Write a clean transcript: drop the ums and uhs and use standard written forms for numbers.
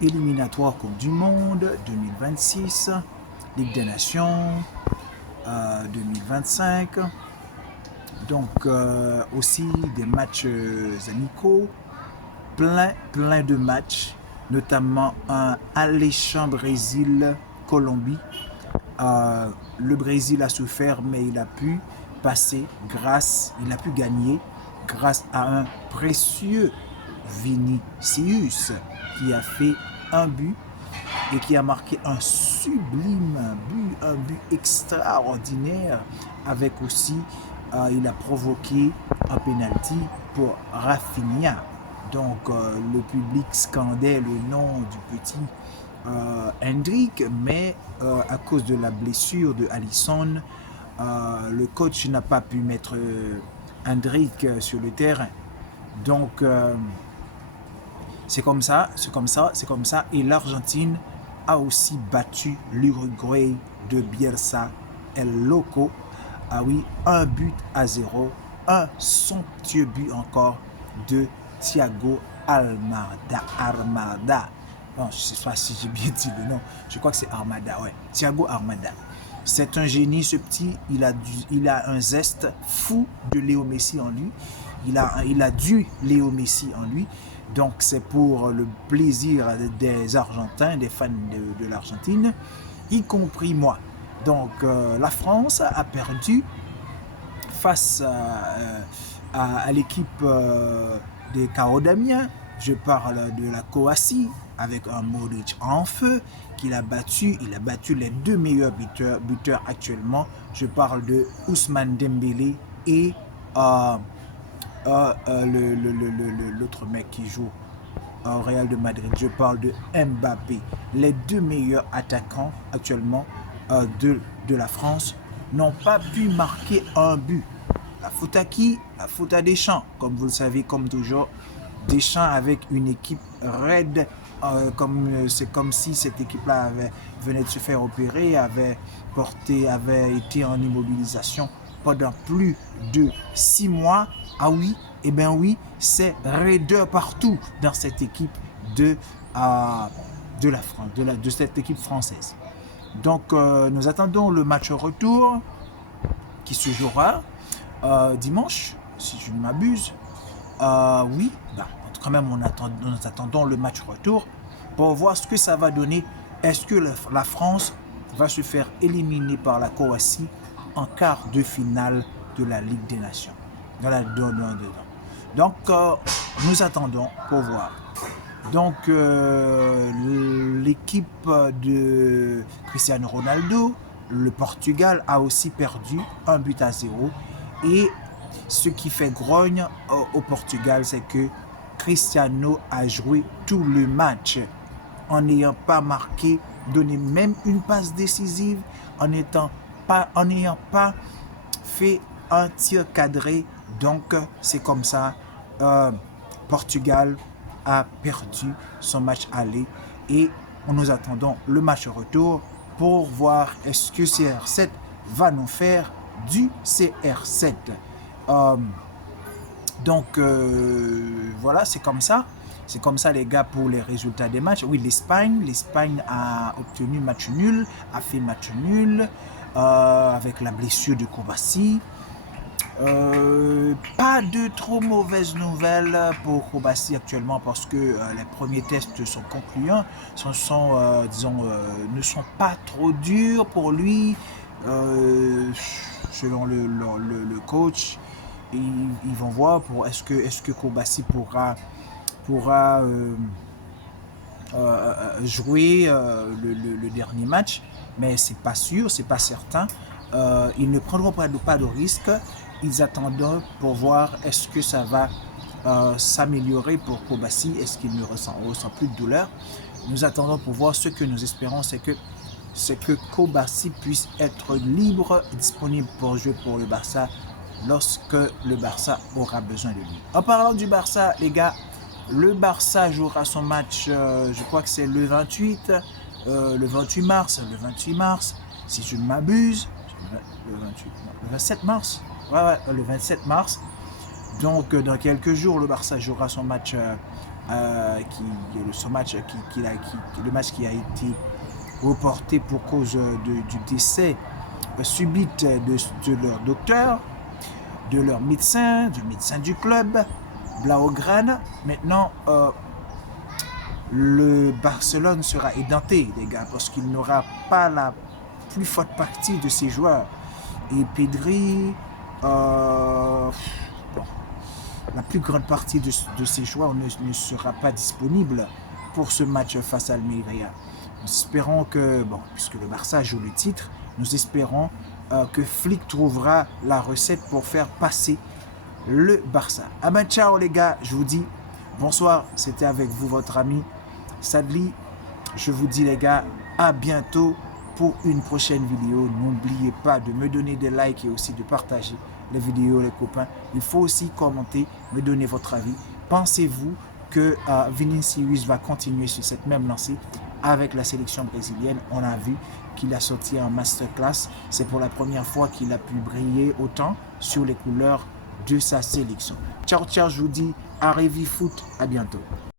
éliminatoire Coupe du Monde 2026, Ligue des Nations 2025. Donc aussi des matchs amicaux, plein de matchs, notamment un alléchant Brésil-Colombie. Le Brésil a souffert, mais il a pu passer il a pu gagner grâce à un précieux Vinicius qui a fait un but et qui a marqué un sublime but, un but extraordinaire avec aussi, il a provoqué un penalty pour Rafinha. Donc le public scandait le nom du petit Hendrick, mais à cause de la blessure de Alisson, le coach n'a pas pu mettre Hendrick sur le terrain. Donc c'est comme ça. Et l'Argentine a aussi battu l'Uruguay de Bielsa El Loco. Ah oui, 1-0. Un somptueux but encore de Thiago Armada. Bon, je ne sais pas si j'ai bien dit le nom. Je crois que c'est Armada, ouais. Thiago Armada. C'est un génie, ce petit. Il a un zeste fou de Léo Messi en lui. Il a du Léo Messi en lui. Donc, c'est pour le plaisir des Argentins, des fans de l'Argentine, y compris moi. Donc, la France a perdu face à l'équipe des K.O. Damien. Je parle de la Croatie avec un Modric en feu qu'il a battu. Il a battu les deux meilleurs buteurs actuellement. Je parle de Ousmane Dembélé et l'autre mec qui joue au Real de Madrid. Je parle de Mbappé. Les deux meilleurs attaquants actuellement de la France n'ont pas pu marquer un but. La faute à qui? La faute à Deschamps. Comme vous le savez, comme toujours, Deschamps avec une équipe raide, c'est comme si cette équipe-là venait de se faire opérer, avait été en immobilisation pendant plus de 6 mois. Ah oui, eh bien oui, c'est raideur partout dans cette équipe de la France, de cette équipe française. Donc nous attendons le match retour qui se jouera dimanche, si je ne m'abuse. Oui, quand même nous attendons le match retour pour voir ce que ça va donner. Est-ce que la France va se faire éliminer par la Croatie en quart de finale de la Ligue des Nations? Donc nous attendons pour voir. Donc l'équipe de Cristiano Ronaldo, le Portugal, a aussi perdu 1-0. Et ce qui fait grogne au Portugal, c'est que Cristiano a joué tout le match en n'ayant pas marqué, donné même une passe décisive, en n'ayant pas fait un tir cadré. Donc c'est comme ça, Portugal a perdu son match aller et nous attendons le match retour pour voir est-ce que CR7 va nous faire du CR7. Donc voilà, c'est comme ça les gars pour les résultats des matchs. Oui, l'Espagne a obtenu match nul, a fait match nul avec la blessure de Koulibaly. Pas de trop mauvaises nouvelles pour Koulibaly actuellement parce que les premiers tests sont concluants, ne sont pas trop durs pour lui. Selon le coach, ils vont voir pour est-ce que Koulibaly pourra jouer le dernier match, mais c'est pas sûr, c'est pas certain. Ils ne prendront pas de risque. Ils attendront pour voir est-ce que ça va s'améliorer pour Koulibaly, est-ce qu'il ne ressent plus de douleur. Nous attendons pour voir. Ce que nous espérons, c'est que Koulibaly puisse être libre, disponible pour jouer pour le Barça lorsque le Barça aura besoin de lui. En parlant du Barça, les gars, le Barça jouera son match, je crois que c'est le 28 mars, si je ne m'abuse, le 27 mars. Ouais, le 27 mars. Donc dans quelques jours, le Barça jouera son match le match qui a été reporté pour cause du décès subite de leur docteur, de leur médecin, du médecin du club, Blaugrana. Maintenant, le Barcelone sera édenté, les gars, parce qu'il n'aura pas la plus forte partie de ses joueurs. Et Pedri, la plus grande partie de ses joueurs ne sera pas disponible pour ce match face à Almeria. Nous espérons que, puisque le Barça joue le titre, nous espérons que Flick trouvera la recette pour faire passer le Barça. Ah ben ciao les gars, je vous dis bonsoir, c'était avec vous votre ami Sadly. Je vous dis les gars, à bientôt pour une prochaine vidéo. N'oubliez pas de me donner des likes et aussi de partager les vidéos les copains. Il faut aussi commenter, me donner votre avis. Pensez-vous que Vinicius va continuer sur cette même lancée avec la sélection brésilienne? On a vu qu'il a sorti un masterclass. C'est pour la première fois qu'il a pu briller autant sur les couleurs de sa sélection. Ciao, ciao, je vous dis à Révi Foot, à bientôt.